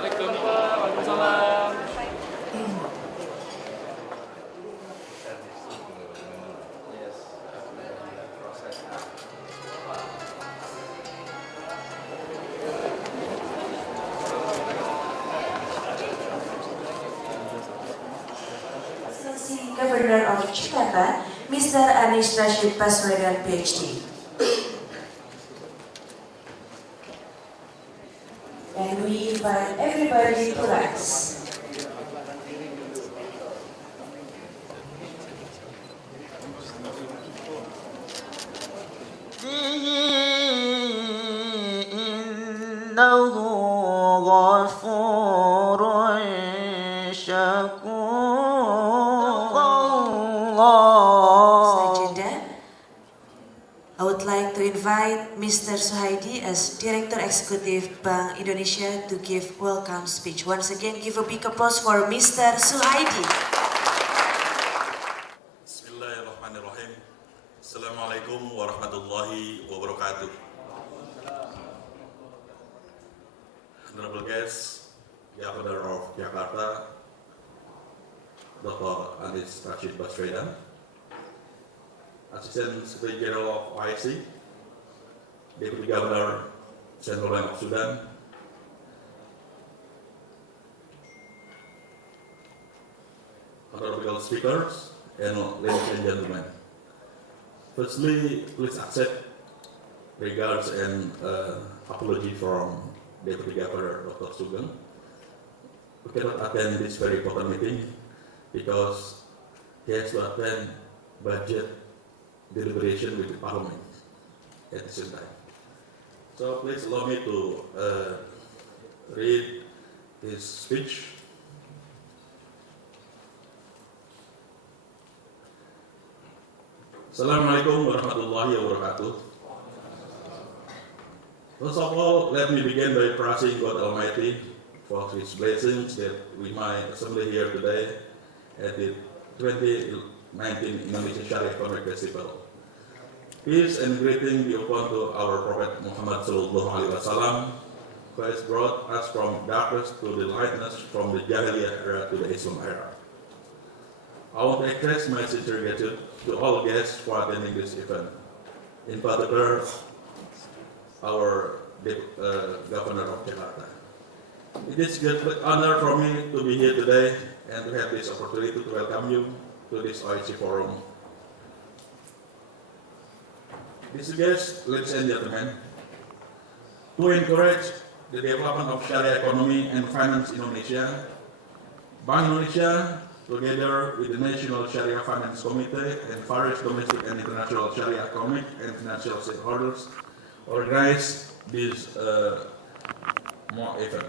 Waalaikumsalam, Pak. Waalaikumsalam. Gubernur of Jakarta, Mr. Rasyid Baswedan, PhD. And we invite everybody to rise. إنه غفور I would like to invite Mr. Suhaidi as Director Executive Bank Indonesia to give welcome speech. Once again, give a big applause for Mr. Suhaidi. Bismillahirrahmanirrahim. Assalamualaikum warahmatullahi wabarakatuh. Honorable guests, Gubernur of Jakarta, Dr. Rasyid Baswedan, Assistant Secretary General of IC, Deputy Governor Central Bank of Sudan, honorable speakers, and ladies and gentlemen. Firstly, please accept regards and apology from Deputy Governor Dr. Sugeng, who cannot attend this very important meeting because he has to attend budget deliberation with the Parliament at the same time. So please allow me to read his speech. Assalamualaikum warahmatullahi wabarakatuh. First of all, let me begin by praising God Almighty for His blessings that we might assemble here today at the 2019 Indonesia Shariah Economic Festival. Peace and greeting be upon to our Prophet Muhammad Sallallahu Alaihi Wasallam, who has brought us from darkness to the lightness, from the Jahiliyah era to the Islam era. I want to express my sincere gratitude to all guests for attending this event. In particular, our Governor of Jakarta. It is a great honor for me to be here today and to have this opportunity to welcome you to this OIC forum. Distinguished ladies and gentlemen, to encourage the development of Sharia economy and finance in Indonesia, Bank Indonesia, together with the National Sharia Finance Committee and various domestic and international Sharia economic and financial stakeholders, organized this event.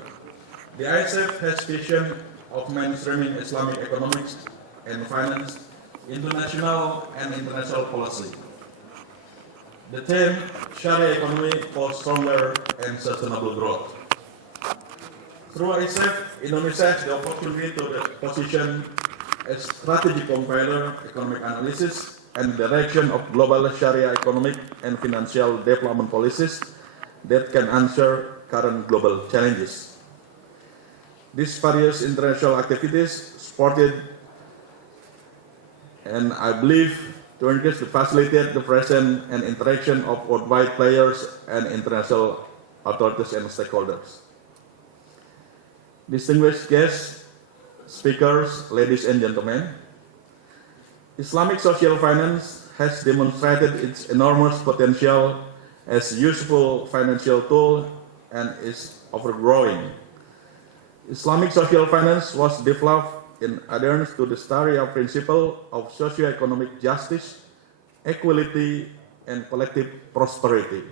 The ISF has vision of mainstreaming Islamic economics and finance into national and international policy. The theme, Sharia economy for stronger and sustainable growth. Through ISF, Indonesia has the opportunity to position a strategic compiler, economic analysis, and direction of global Sharia economic and financial development policies that can answer current global challenges. These various international activities supported and I believe to increase to facilitate the presence and interaction of worldwide players and international authorities and stakeholders. Distinguished guests, speakers, ladies and gentlemen, Islamic social finance has demonstrated its enormous potential as a useful financial tool and is overgrowing. Islamic social finance was developed in adherence to the Sharia principle of socio-economic justice, equality, and collective prosperity.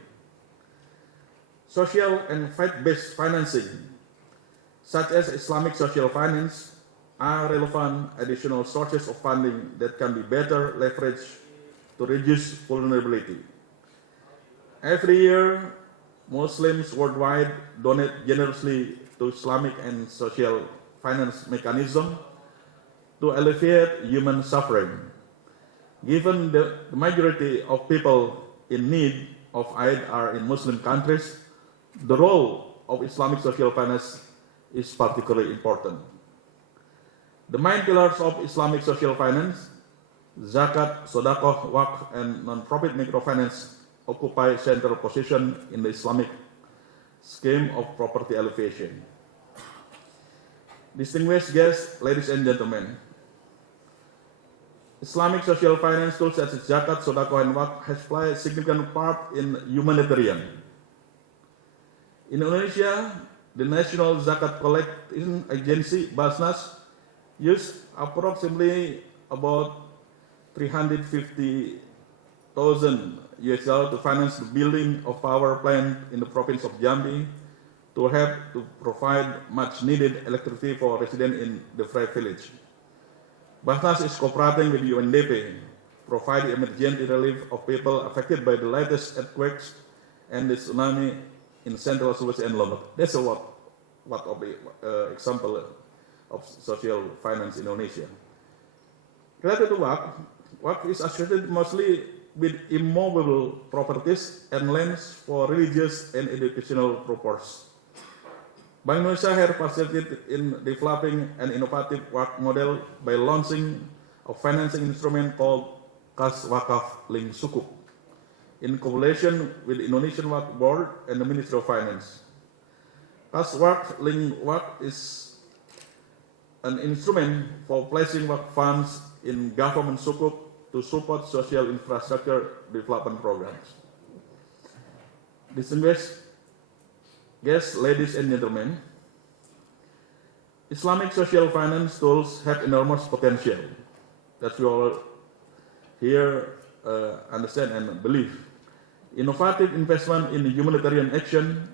Social and faith-based financing, such as Islamic social finance, are relevant additional sources of funding that can be better leveraged to reduce vulnerability. Every year, Muslims worldwide donate generously to Islamic and social finance mechanisms to alleviate human suffering. Given the majority of people in need of aid are in Muslim countries, the role of Islamic social finance is particularly important. The main pillars of Islamic social finance, zakat, sedekah, waqf, and non-profit microfinance occupy central position in the Islamic scheme of property allocation. Distinguished guests, ladies and gentlemen, Islamic social finance tools such as zakat, sedekah, and waqf has played a significant part in humanitarian. In Indonesia, the National Zakat Collection Agency (Basnas) used approximately about $350,000 to finance the building of power plant in the province of Jambi to help to provide much needed electricity for residents in the Frey village. Basnas is cooperating with UNDP, providing emergency relief of people affected by the latest earthquakes and the tsunami in Central Sulawesi and Lombok. That's what of the example of social finance in Indonesia. Related to waqf is associated mostly with immovable properties and lands for religious and educational purposes. Bank Indonesia has facilitated in developing an innovative waqf model by launching a financing instrument called Kas Wakaf Link Sukuk in collaboration with the Indonesian Waqf Board and the Ministry of Finance. Kas Wakaf Link Waqf is an instrument for placing waqf funds in government sukuk to support social infrastructure development programs. Distinguished guests, ladies and gentlemen, Islamic social finance tools have enormous potential that we all here understand and believe. Innovative investment in humanitarian action,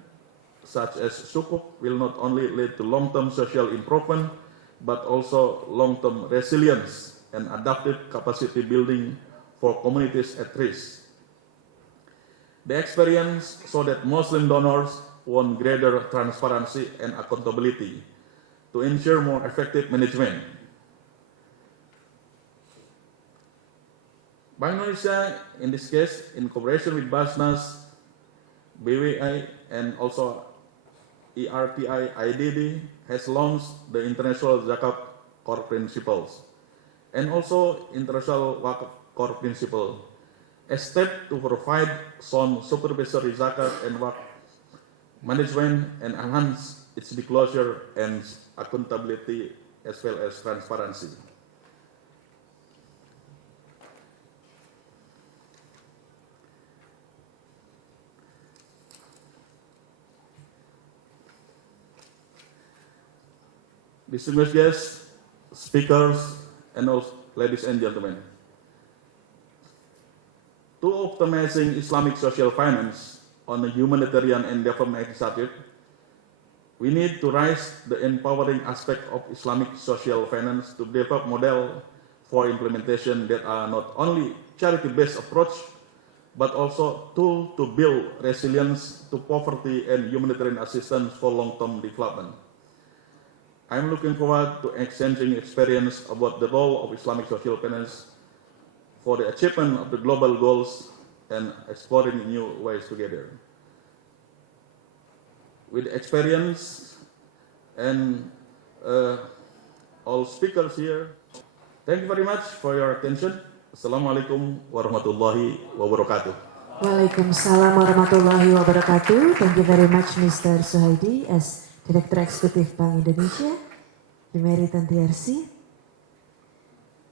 such as sukuk, will not only lead to long-term social improvement, but also long-term resilience and adaptive capacity building for communities at risk. The experience show that Muslim donors want greater transparency and accountability to ensure more effective management. Bank Indonesia, in this case, in cooperation with Basnas, BWI, and also ERTI IDD, has launched the International Zakat Core Principles and also International Waqf Core Principle, a step to provide sound supervisory zakat and waqf management and enhance its disclosure and accountability as well as transparency. Distinguished guests, speakers, and also ladies and gentlemen, to optimizing Islamic social finance on a humanitarian and development initiative, we need to raise the empowering aspect of Islamic social finance to develop model for implementation that are not only charity-based approach, but also tool to build resilience to poverty and humanitarian assistance for long-term development. I'm looking forward to exchanging experience about the role of Islamic social finance for the achievement of the global goals and exploring new ways together. With experience and all speakers here, thank you very much for your attention. Assalamualaikum warahmatullahi wabarakatuh. Waalaikumsalam warahmatullahi wabarakatuh. Thank you very much, Mr. Suhaidi, as Direktur Eksekutif Bank Indonesia, Emeritus TRC.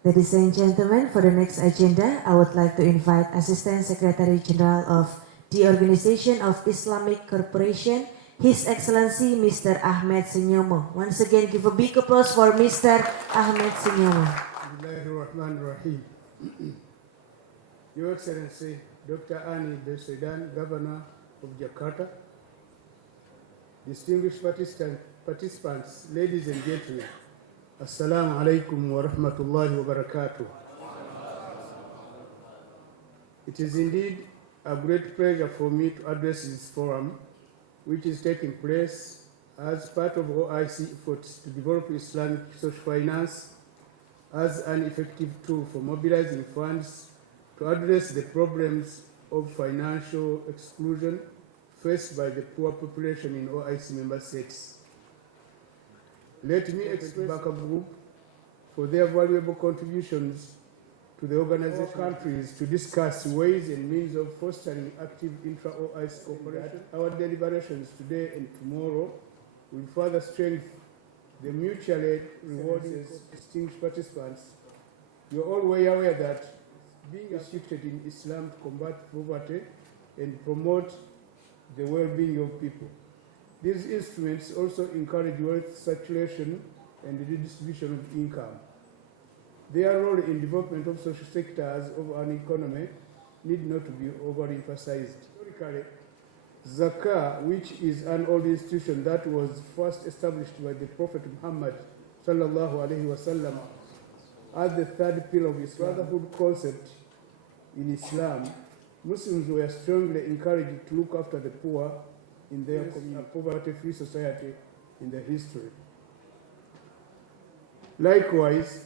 Ladies and gentlemen, for the next agenda, I would like to invite Assistant Secretary General of the Organization of Islamic Cooperation, His Excellency Mr. Ahmed Senyomo. Once again, give a big applause for Mr. Ahmed Senyomo. Bismillahirrahmanirrahim. Your Excellency, Dr. Ani Baswedan, Governor of Jakarta, distinguished participants, ladies and gentlemen, Assalamu alaikum wa rahmatullahi wa barakatuh. It is indeed a great pleasure for me to address this forum, which is taking place as part of OIC efforts to develop Islamic social finance as an effective tool for mobilizing funds to address the problems of financial exclusion, faced by the poor population in OIC member states. Let me express the backup group for their valuable contributions to the organization countries to discuss ways and means of fostering active intra-OIC cooperation. Our deliberations today and tomorrow will further strengthen the mutually rewarding distinguished participants. You are all well aware that being restricted in Islam to combat poverty and promote the well-being of people. These instruments also encourage wealth circulation and the redistribution of income. Their role in development of social sectors of an economy need not to be overemphasized. Historically, Zakah, which is an old institution that was first established by the Prophet Muhammad sallallahu alaihi wasallam as the third pillar of Islam, brotherhood concept in Islam, Muslims were strongly encouraged to look after the poor in their community, a poverty-free society in their history. Likewise,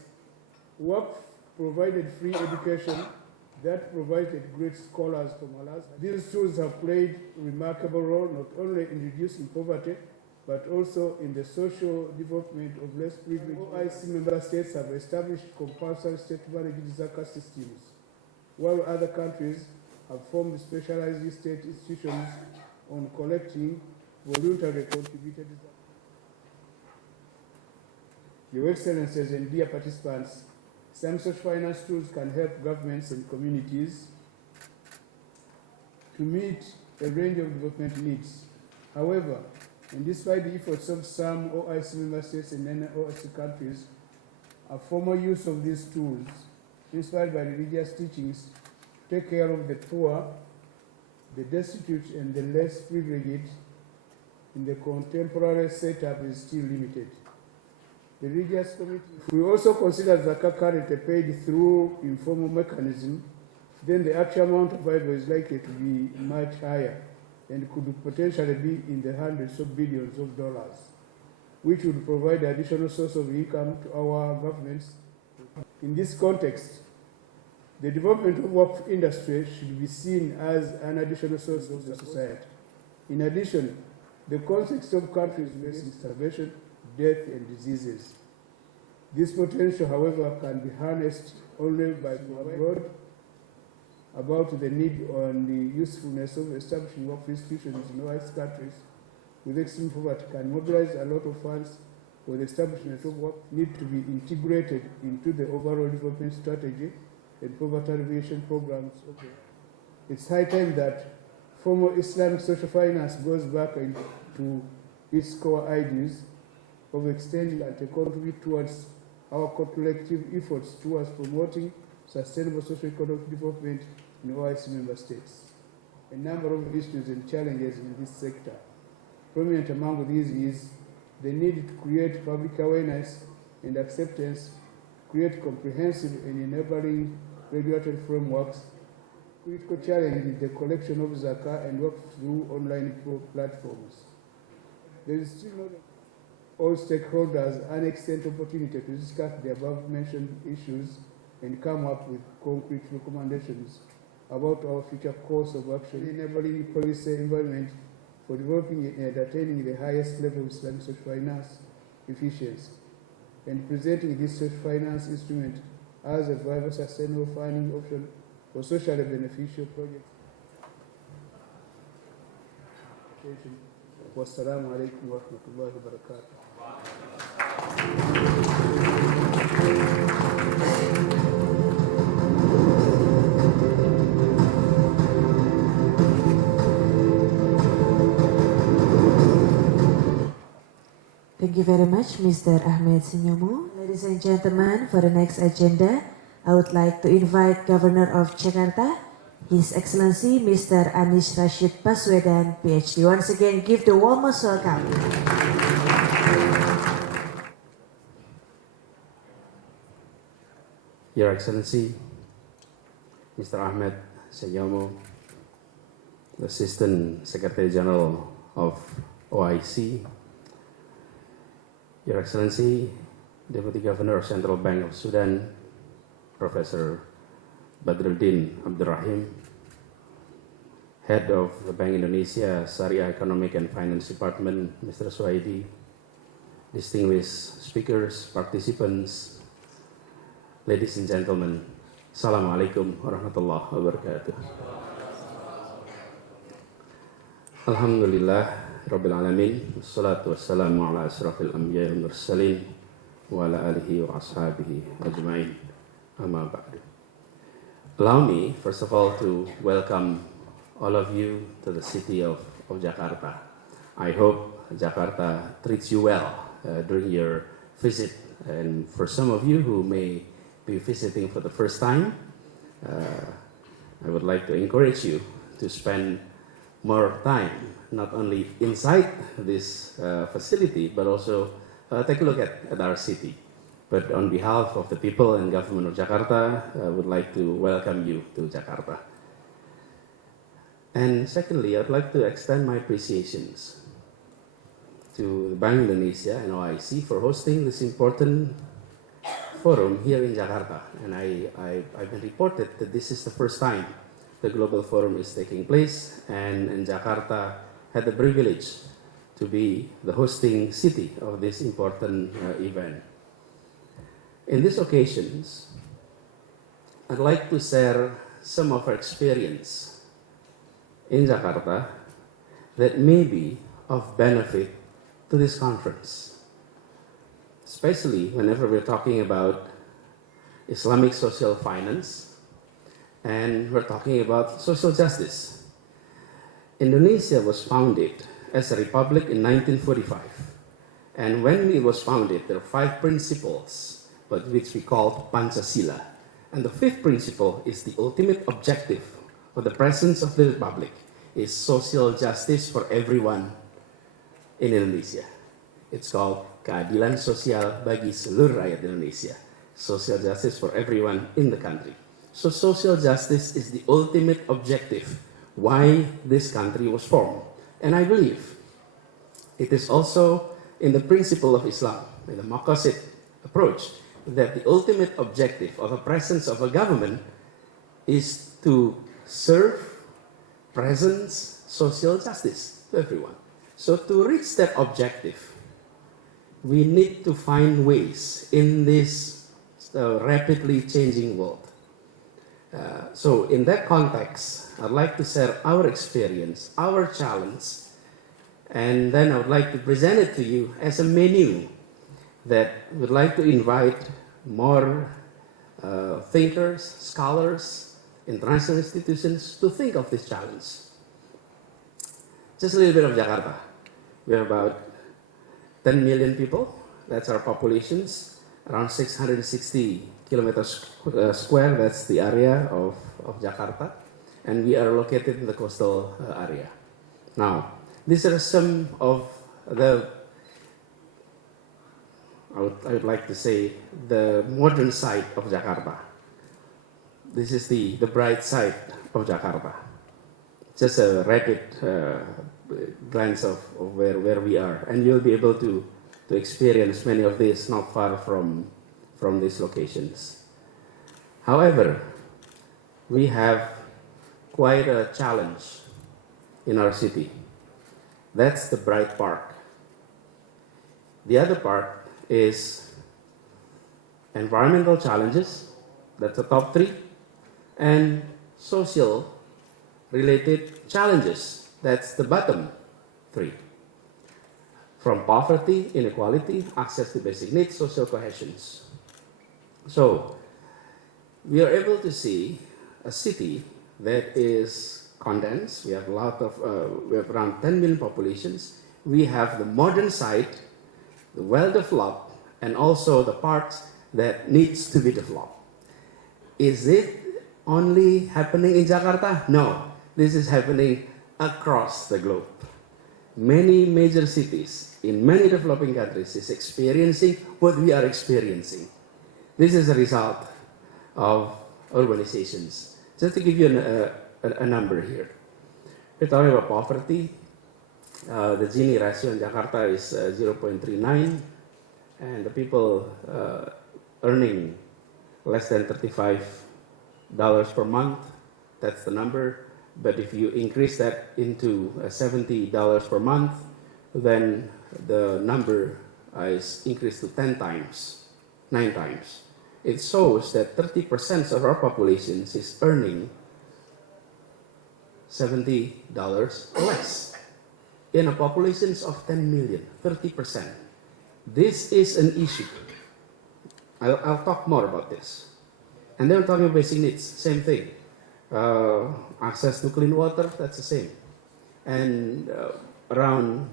Waqf provided free education that provided great scholars from Allah. These tools have played a remarkable role not only in reducing poverty, but also in the social development of less privileged. OIC member states have established compulsory state-managed Zakah systems, while other countries have formed specialized state institutions on collecting voluntarily contributed Zakah. Your Excellencies and dear participants, some such finance tools can help governments and communities to meet a range of development needs. However, and despite the efforts of some OIC member states and many OIC countries, a formal use of these tools, inspired by religious teachings, to take care of the poor, the destitute, and the less privileged in the contemporary setup is still limited. The religious community, if we also consider Zakah currently paid through informal mechanism, then the actual amount available is likely to be much higher and could potentially be in the hundreds of billions of dollars, which would provide additional source of income to our governments. In this context, the development of work industry should be seen as an additional source of the society. In addition, the context of countries facing starvation, death, and diseases. This potential, however, can be harnessed only by abroad about the need and the usefulness of establishing work institutions in OIC countries with extreme poverty can mobilize a lot of funds for the establishment of work need to be integrated into the overall development strategy and poverty alleviation programs. It's high time that formal Islamic social finance goes back into its core ideas of extending and to contribute towards our collective efforts towards promoting sustainable socio-economic development in OIC member states. A number of issues and challenges in this sector. Prominent among these is the need to create public awareness and acceptance, create comprehensive and enabling regulatory frameworks. Critical challenge is the collection of Zakah and work through online platforms. There is still not all stakeholders an excellent opportunity to discuss the above-mentioned issues and come up with concrete recommendations about our future course of action, enabling policy environment for developing and attaining the highest level of Islamic social finance efficiency, and presenting this social finance instrument as a viable, sustainable funding option for socially beneficial projects. Wassalamu alaikum wa rahmatullahi wa barakatuh. Thank you very much, Mr. Ahmed Sinyomo. Ladies and gentlemen, for the next agenda, I would like to invite Governor of Jakarta, His Excellency Mr. Anies Rasyid Baswedan, PhD. Once again, give the warmest welcome. Your Excellency, Mr. Ahmed Sinyomo, the Assistant Secretary General of OIC, Your Excellency, Deputy Governor of Central Bank of Sudan, Professor Badruddin Abdurrahim, Head of the Bank Indonesia Shariah Economic and Finance Department, Mr. Suhaidi, distinguished speakers, participants, ladies and gentlemen, Assalamualaikum warahmatullahi wabarakatuh. Alhamdulillah Rabbil Alamin, wassalatu wassalamu ala asrafil anbiya wal mursalin wa ala alihi wa ashabihi ajma'in, amma ba'du. Allow me, first of all, to welcome all of you to the city of Jakarta. I hope Jakarta treats you well during your visit, and for some of you who may be visiting for the first time, I would like to encourage you to spend more time, not only inside this facility, but also take a look at our city. But on behalf of the people and government of Jakarta, I would like to welcome you to Jakarta. And secondly, I'd like to extend my appreciations to the Bank Indonesia and OIC for hosting this important forum here in Jakarta. And I've been reported that this is the first time the Global Forum is taking place, and Jakarta had the privilege to be the hosting city of this important event. In these occasions, I'd like to share some of our experience in Jakarta that may be of benefit to this conference, especially whenever we're talking about Islamic social finance and we're talking about social justice. Indonesia was founded as a republic in 1945, and when it was founded, there are 5 principles, but which we call Pancasila. And the 5th principle is the ultimate objective for the presence of the Republic is social justice for everyone in Indonesia. It's called keadilan sosial bagi seluruh rakyat Indonesia. Social justice for everyone in the country. So social justice is the ultimate objective why this country was formed. And I believe it is also in the principle of Islam, in the Maqasid approach, that the ultimate objective of the presence of a government is to serve, presence, social justice to everyone. So to reach that objective, we need to find ways in this rapidly changing world. So in that context, I'd like to share our experience, our challenge, and then I would like to present it to you as a menu that would like to invite more thinkers, scholars, international institutions to think of this challenge. Just a little bit of Jakarta. We have about 10 million people. That's our populations. Around 660 kilometers square, that's the area of Jakarta. And we are located in the coastal area. Now, these are some of the, I would like to say, the modern side of Jakarta. This is the bright side of Jakarta. Just a rapid glance of where we are. And you'll be able to experience many of these not far from these locations. However, we have quite a challenge in our city. That's the bright part. The other part is environmental challenges, that's the top 3, and social related challenges, that's the bottom 3. From poverty, inequality, access to basic needs, social cohesions. So, we are able to see a city that is condensed. We have we have around 10 million populations. We have the modern side, the well-developed, and also the parts that needs to be developed. Is it only happening in Jakarta? No, this is happening across the globe. Many major cities in many developing countries is experiencing what we are experiencing. This is a result of urbanizations. Just to give you a number here. We're talking about poverty. The Gini ratio in Jakarta is 0.39, and the people earning less than $35 per month, that's the number. But if you increase that into $70 per month, then the number is increased to 10 times, 9 times. It shows that 30% of our population is earning $70 less. In a population of 10 million, 30%. This is an issue. I'll talk more about this. And then we're talking about basic needs, same thing. Access to clean water, that's the same. And around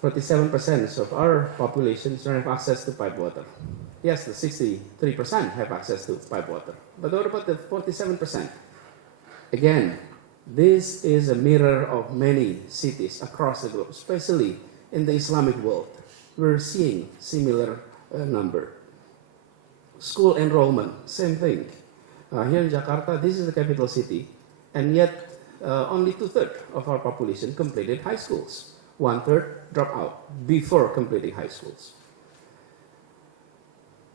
47% of our population don't have access to pipe water. Yes, the 63% have access to pipe water. But what about the 47%? Again, this is a mirror of many cities across the globe, especially in the Islamic world. We're seeing similar number. School enrollment, same thing. Here in Jakarta, this is the capital city, and yet only 2/3 of our population completed high schools. 1/3 drop out before completing high schools,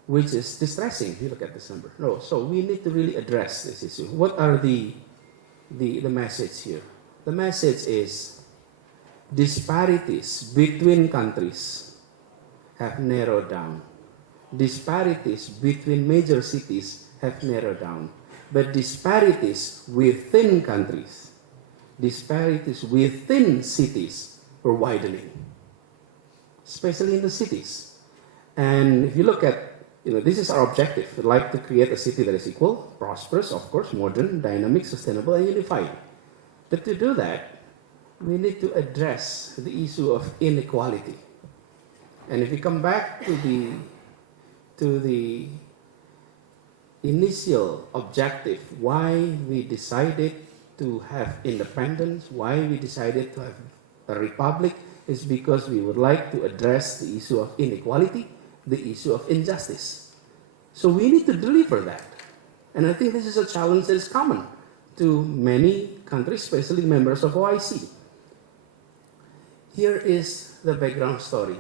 which is distressing. You look at this number. No, so we need to really address this issue. What are the message here? The message is disparities between countries have narrowed down. Disparities between major cities have narrowed down. But disparities within countries, disparities within cities are widening, especially in the cities. And if you look at, this is our objective. We'd like to create a city that is equal, prosperous, of course, modern, dynamic, sustainable, and unified. But to do that, we need to address the issue of inequality. And if we come back to the initial objective, why we decided to have independence, why we decided to have a republic, is because we would like to address the issue of inequality, the issue of injustice. So we need to deliver that. And I think this is a challenge that is common to many countries, especially members of OIC. Here is the background story.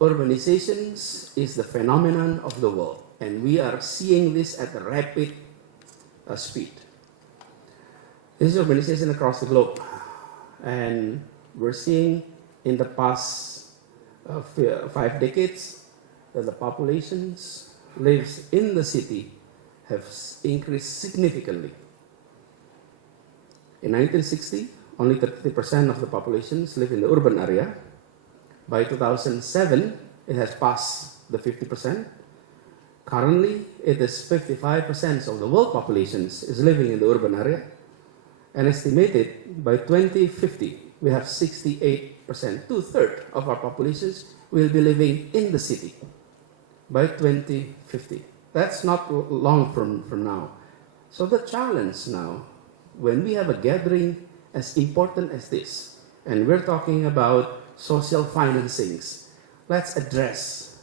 Urbanization is the phenomenon of the world, and we are seeing this at a rapid speed. This is urbanization across the globe, and we're seeing in the past 5 decades that the populations lives in the city have increased significantly. In 1960, only 30% of the populations live in the urban area. By 2007, it has passed the 50%. Currently, it is 55% of the world populations is living in the urban area. And estimated by 2050, we have 68%, 2/3 of our populations will be living in the city by 2050. That's not long from now. So the challenge now, when we have a gathering as important as this, and we're talking about social financings, let's address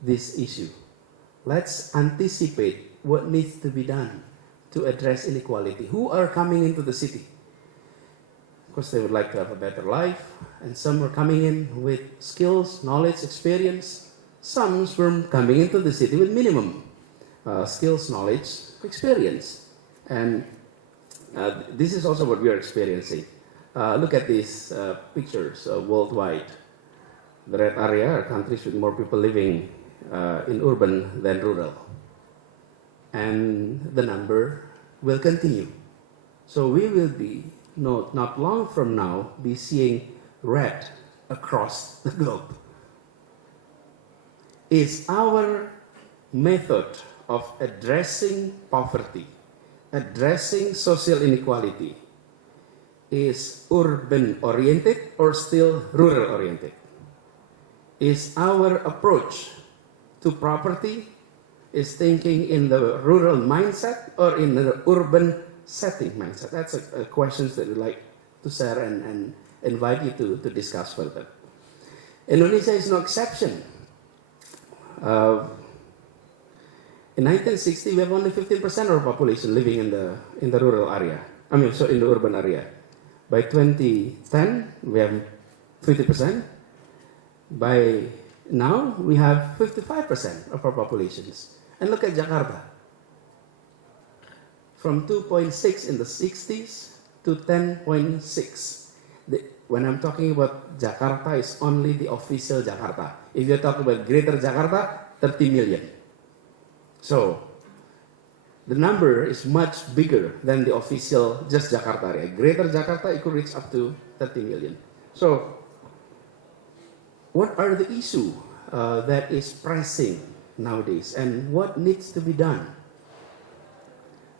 this issue. Let's anticipate what needs to be done to address inequality. Who are coming into the city? Of course, they would like to have a better life, and some are coming in with skills, knowledge, experience. Some were coming into the city with minimum skills, knowledge, experience. And this is also what we are experiencing. Look at these pictures worldwide. The red area are countries with more people living in urban than rural. And the number will continue. So we will be, not long from now, be seeing red across the globe. Is our method of addressing poverty, addressing social inequality, is urban-oriented or still rural-oriented? Is our approach to property is thinking in the rural mindset or in the urban setting mindset? That's a question that we'd like to share and invite you to discuss further. Indonesia is no exception. In 1960, we have only 15% of our population living in the rural area. In the urban area. By 2010, we have 50%. By now, we have 55% of our populations. And look at Jakarta. from 2.6 in the 60s to 10.6. When I'm talking about Jakarta, it's only the official Jakarta. If you're talking about Greater Jakarta, 30 million. So, the number is much bigger than the official just Jakarta area. Greater Jakarta, it could reach up to 30 million. So, what are the issues that is pressing nowadays, and what needs to be done?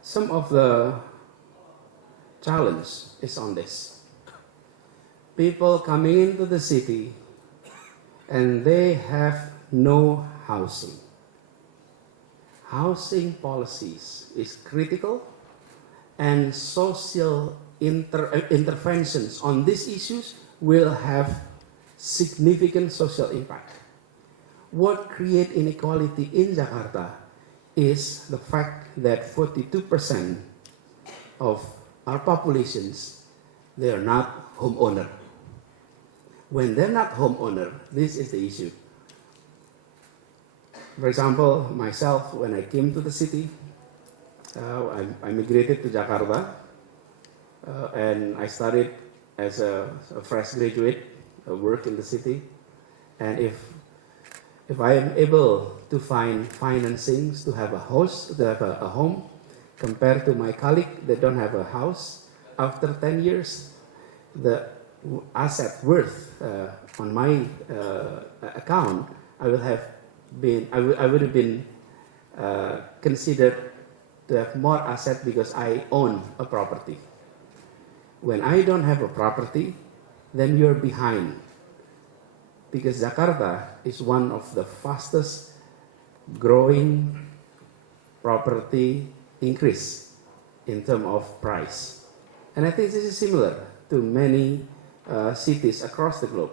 Some of the challenge is on this. People coming into the city and they have no housing. Housing policies is critical, and social interventions on these issues will have significant social impact. What creates inequality in Jakarta is the fact that 42% of our populations, they are not homeowner. When they're not homeowner, this is the issue. For example, myself, when I came to the city, I migrated to Jakarta, and I started as a fresh graduate, work in the city. And if I am able to find financings to have a house, to have a home, compared to my colleague that don't have a house, after 10 years, the asset worth on my account, I would have been considered to have more asset because I own a property. When I don't have a property, then you're behind. Because Jakarta is one of the fastest growing property increase in terms of price. And I think this is similar to many cities across the globe.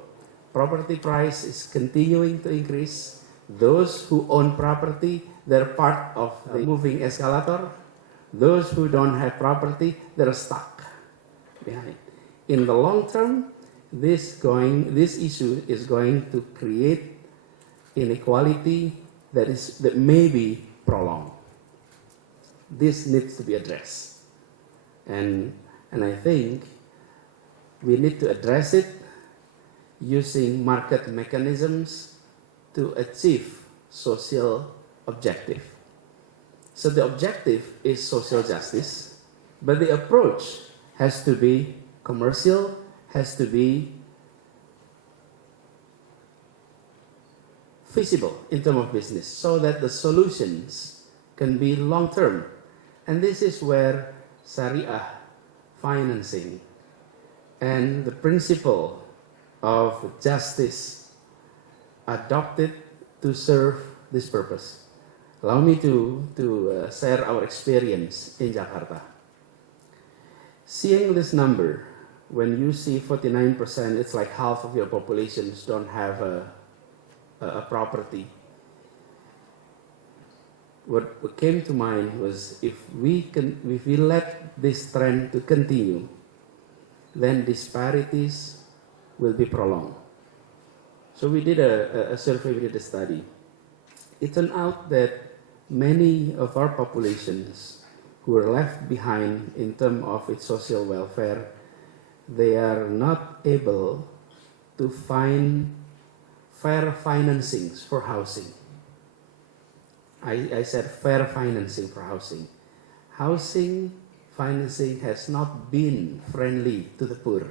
Property price is continuing to increase. Those who own property, they're part of the moving escalator. Those who don't have property, they're stuck behind. In the long term, this issue is going to create inequality that may be prolonged. This needs to be addressed. And I think we need to address it using market mechanisms to achieve social objective. So the objective is social justice, but the approach has to be commercial, has to be feasible in terms of business, so that the solutions can be long-term. And this is where Shariah financing and the principle of justice adopted to serve this purpose. Allow me to share our experience in Jakarta. Seeing this number, when you see 49%, it's like half of your populations don't have a property. What came to mind was if we let this trend to continue, then disparities will be prolonged. So we did a survey, we did a study. It turned out that many of our populations who are left behind in terms of its social welfare, they are not able to find fair financings for housing. I said fair financing for housing. Housing financing has not been friendly to the poor.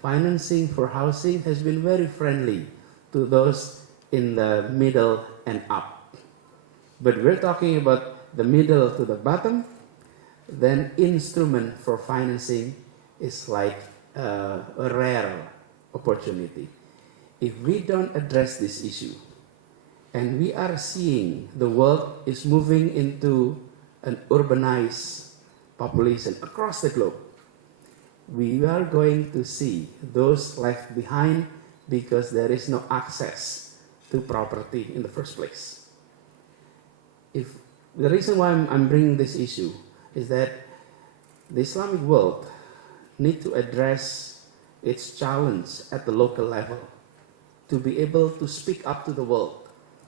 Financing for housing has been very friendly to those in the middle and up. But we're talking about the middle to the bottom, then instrument for financing is like a rare opportunity. If we don't address this issue, and we are seeing the world is moving into an urbanized population across the globe, we are going to see those left behind because there is no access to property in the first place. If the reason why I'm bringing this issue is that the Islamic world need to address its challenge at the local level to be able to speak up to the world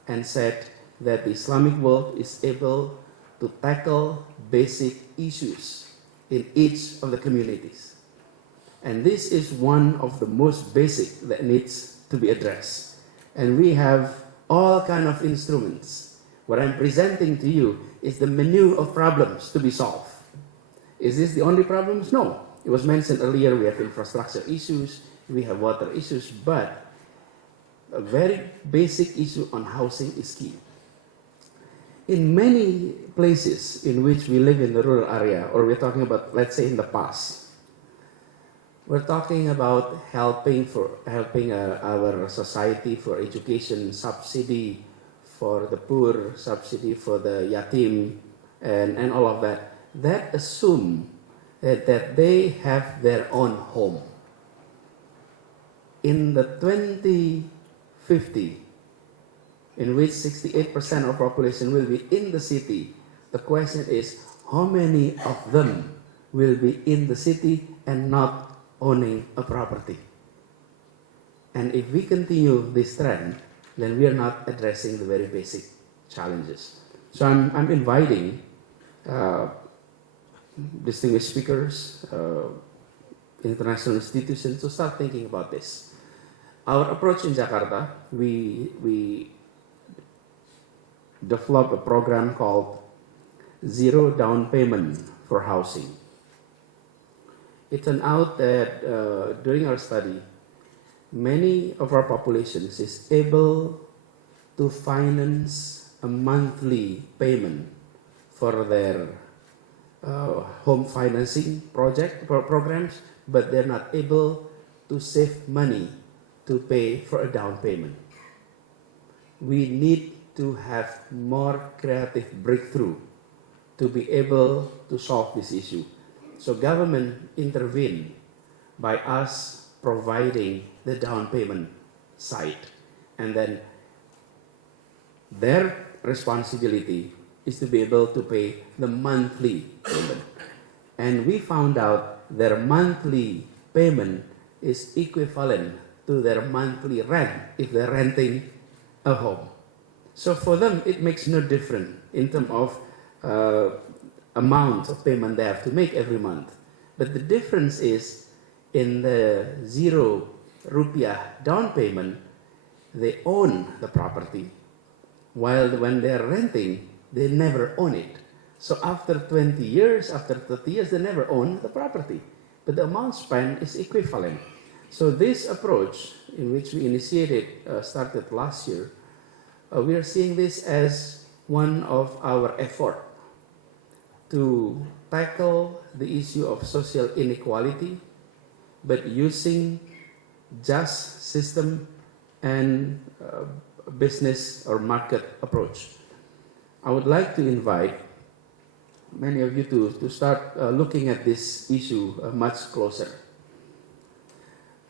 and said that the Islamic world is able to tackle basic issues in each of the communities. And this is one of the most basic that needs to be addressed. And we have all kind of instruments. What I'm presenting to you is the menu of problems to be solved. Is this the only problems? No. It was mentioned earlier, we have infrastructure issues, we have water issues, but a very basic issue on housing is key. In many places in which we live in the rural area, or we're talking about, let's say in the past, we're talking about helping our society for education, subsidy for the poor, subsidy for the yatim, and all of that. That assume that they have their own home. In the 2050, in which 68% of population will be in the city, the question is, how many of them will be in the city and not owning a property? And if we continue this trend, then we are not addressing the very basic challenges. So I'm inviting distinguished speakers, international institutions to start thinking about this. Our approach in Jakarta, we developed a program called Zero Down Payment for Housing. It turned out that during our study, many of our populations is able to finance a monthly payment for their home financing programs, but they're not able to save money to pay for a down payment. We need to have more creative breakthrough to be able to solve this issue. So government intervened by us providing the down payment side, and then their responsibility is to be able to pay the monthly payment. And we found out their monthly payment is equivalent to their monthly rent if they're renting a home. So for them, it makes no difference in terms of amount of payment they have to make every month. But the difference is in the 0 rupiah down payment, they own the property, while when they're renting, they never own it. So after 20 years, after 30 years, they never own the property. But the amount spent is equivalent. So this approach, in which we initiated, started last year, we are seeing this as one of our effort to tackle the issue of social inequality, but using just system and business or market approach. I would like to invite many of you to start looking at this issue much closer.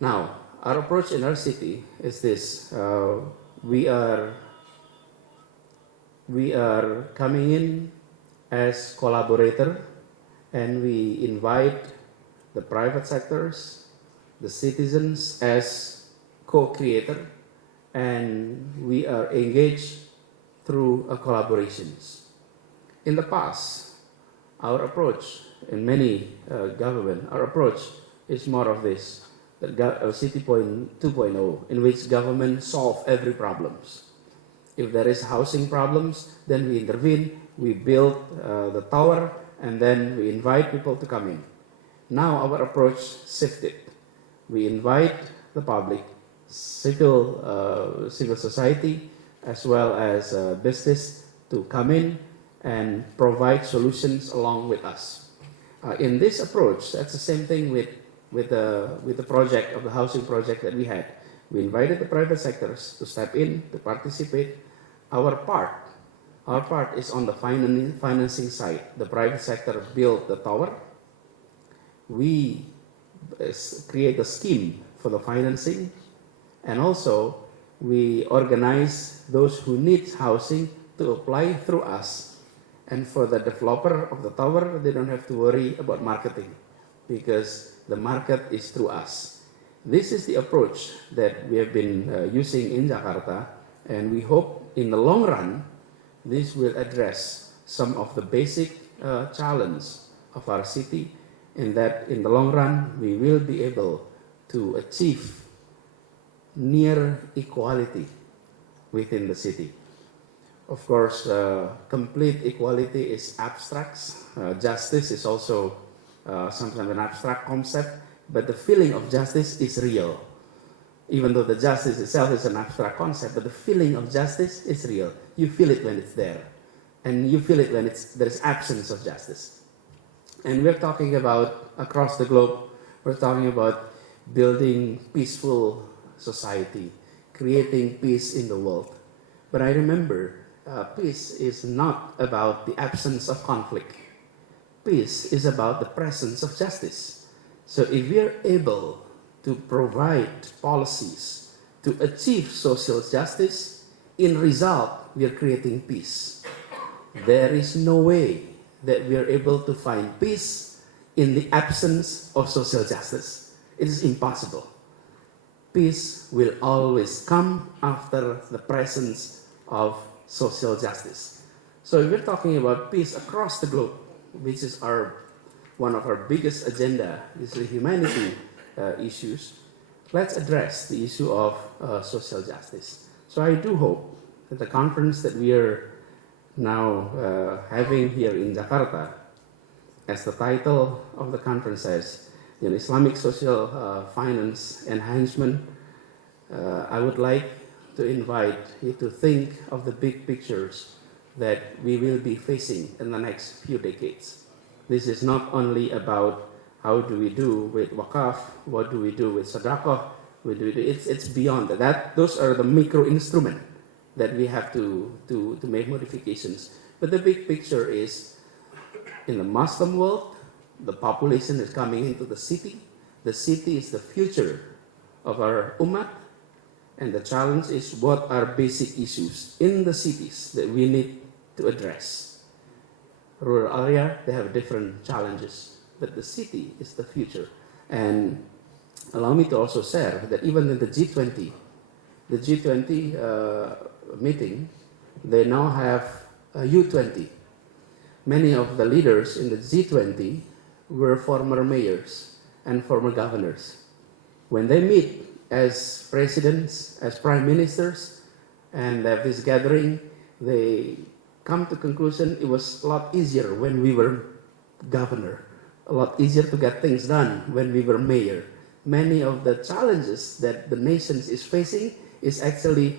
Now, our approach in our city is this. We are coming in as collaborator, and we invite the private sectors, the citizens as co-creator, and we are engaged through collaborations. In the past, our approach in many government, our approach is more of this, City 2.0, in which government solve every problems. If there is housing problems, then we intervene, we build the tower, and then we invite people to come in. Now our approach shifted. We invite the public, civil society, as well as business to come in and provide solutions along with us. In this approach, that's the same thing with the project of the housing project that we had. We invited the private sectors to step in, to participate. Our part is on the financing side. The private sector built the tower. We create a scheme for the financing, and also we organize those who need housing to apply through us. And for the developer of the tower, they don't have to worry about marketing because the market is through us. This is the approach that we have been using in Jakarta, and we hope in the long run, this will address some of the basic challenge of our city, and that in the long run we will be able to achieve near equality within the city. Of course, complete equality is abstract. Justice is also sometimes an abstract concept, but the feeling of justice is real. Even though the justice itself is an abstract concept, but the feeling of justice is real. You feel it when it's there, and you feel it when there's absence of justice. And we're talking about, across the globe, we're talking about building peaceful society, creating peace in the world. But I remember, peace is not about the absence of conflict. Peace is about the presence of justice. So if we are able to provide policies to achieve social justice, in result, we are creating peace. There is no way that we are able to find peace in the absence of social justice. It is impossible. Peace will always come after the presence of social justice. So if we're talking about peace across the globe, which is one of our biggest agenda, is the humanity issues, let's address the issue of social justice. So I do hope that the conference that we are now having here in Jakarta, as the title of the conference says, Islamic Social Finance Enhancement, I would like to invite you to think of the big pictures that we will be facing in the next few decades. This is not only about how do we do with wakaf, what do we do with sadaqah, it's beyond that. Those are the micro instruments that we have to make modifications. But the big picture is, in the Muslim world, the population is coming into the city. The city is the future of our ummah. And the challenge is, what are basic issues in the cities that we need to address? Rural area, they have different challenges, but the city is the future. And allow me to also share that even in the G20 meeting, they now have a U20. Many of the leaders in the G20 were former mayors and former governors. When they meet as presidents, as prime ministers, and have this gathering, they come to conclusion it was a lot easier when we were governor, a lot easier to get things done when we were mayor. Many of the challenges that the nation is facing is actually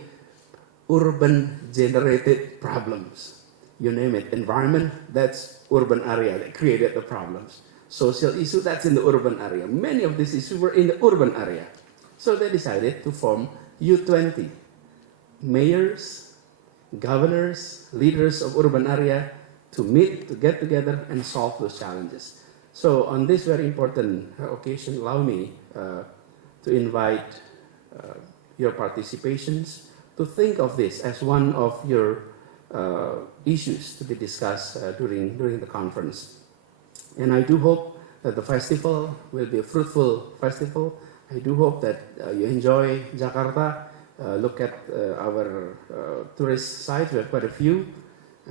urban-generated problems. You name it, environment, that's urban area that created the problems. Social issue, that's in the urban area. Many of these issues were in the urban area. So they decided to form U20, mayors, governors, leaders of urban area to meet, to get together and solve those challenges. So on this very important occasion, allow me to invite your participations to think of this as one of your issues to be discussed during the conference. And I do hope that the festival will be a fruitful festival. I do hope that you enjoy Jakarta. Look at our tourist sites. We have quite a few.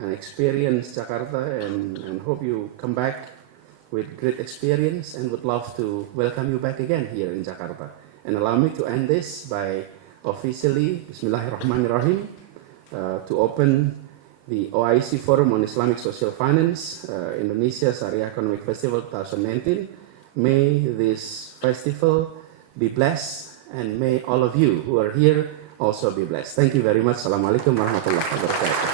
Experience Jakarta and hope you come back with great experience and would love to welcome you back again here in Jakarta. And allow me to end this by officially, Bismillahirrahmanirrahim, to open the OIC Forum on Islamic Social Finance, Indonesia Shariah Economic Festival 2019. May this festival be blessed, and may all of you who are here also be blessed. Thank you very much. Assalamualaikum warahmatullahi wabarakatuh.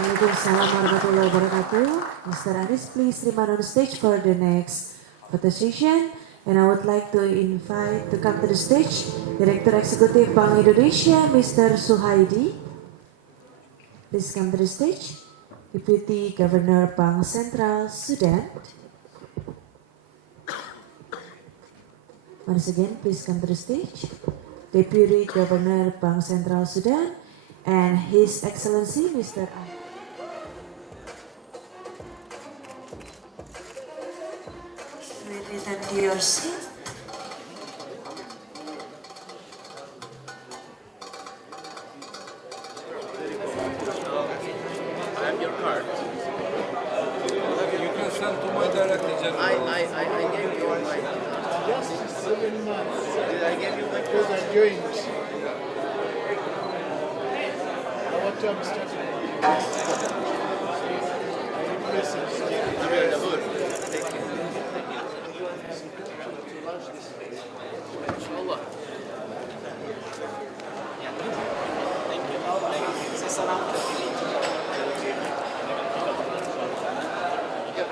Waalaikumsalam warahmatullahi wabarakatuh. Mr. Aris, please remain on stage for the next photo session. And I would like to invite to come to the stage Director Eksekutif Bank Indonesia, Mr. Suhaidi. Please come to the stage. Deputy Governor Bank Sentral Sudan. Once again, please come to the stage. Deputy Governor Bank Sentral Sudan and His Excellency Mr. Return to your seat. I have your card. joined our term strategy.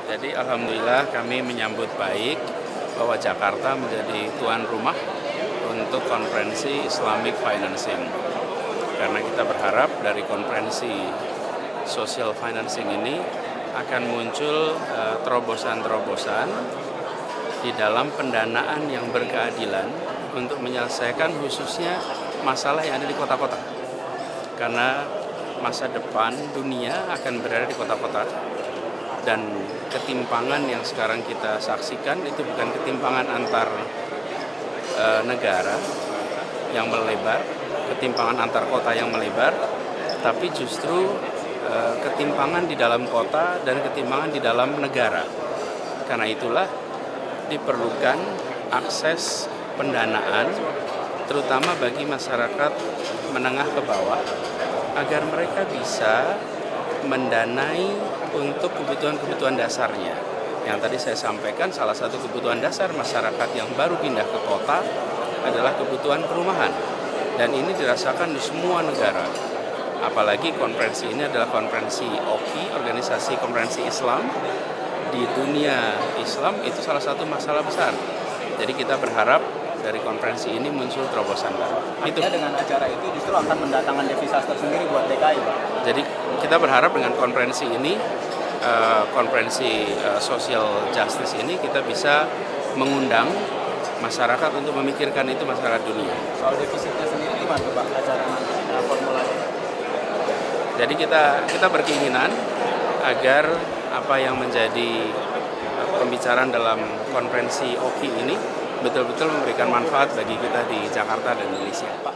Jadi alhamdulillah kami menyambut baik bahwa Jakarta menjadi tuan rumah untuk konferensi Islamic Financing. Karena kita berharap dari konferensi social financing ini akan muncul terobosan-terobosan di dalam pendanaan yang berkeadilan untuk menyelesaikan khususnya masalah yang ada di kota-kota. Karena masa depan dunia akan berada di kota-kota. Dan ketimpangan yang sekarang kita saksikan itu bukan ketimpangan antar negara yang melebar, ketimpangan antar kota yang melebar, tapi justru ketimpangan di dalam kota dan ketimpangan di dalam negara. Karena itulah diperlukan akses pendanaan, terutama bagi masyarakat menengah ke bawah, agar mereka bisa mendanai untuk kebutuhan-kebutuhan dasarnya. Yang tadi saya sampaikan, salah satu kebutuhan dasar masyarakat yang baru pindah ke kota adalah kebutuhan perumahan. Dan ini dirasakan di semua negara. Apalagi konferensi ini adalah konferensi OKI, Organisasi Konferensi Islam. Di dunia Islam itu salah satu masalah besar. Jadi kita berharap dari konferensi ini muncul terobosan baru. Itu dengan acara itu justru akan mendatangkan devisa tersendiri buat DKI, Pak. Jadi kita berharap dengan konferensi ini, konferensi social justice ini, kita bisa mengundang masyarakat untuk memikirkan itu masyarakat dunia. Soal defisitnya sendiri gimana, Pak, acara nanti formulanya? Jadi kita berkeinginan agar apa yang menjadi pembicaraan dalam konferensi OKI ini betul-betul memberikan manfaat bagi kita di Jakarta dan Indonesia. Pak,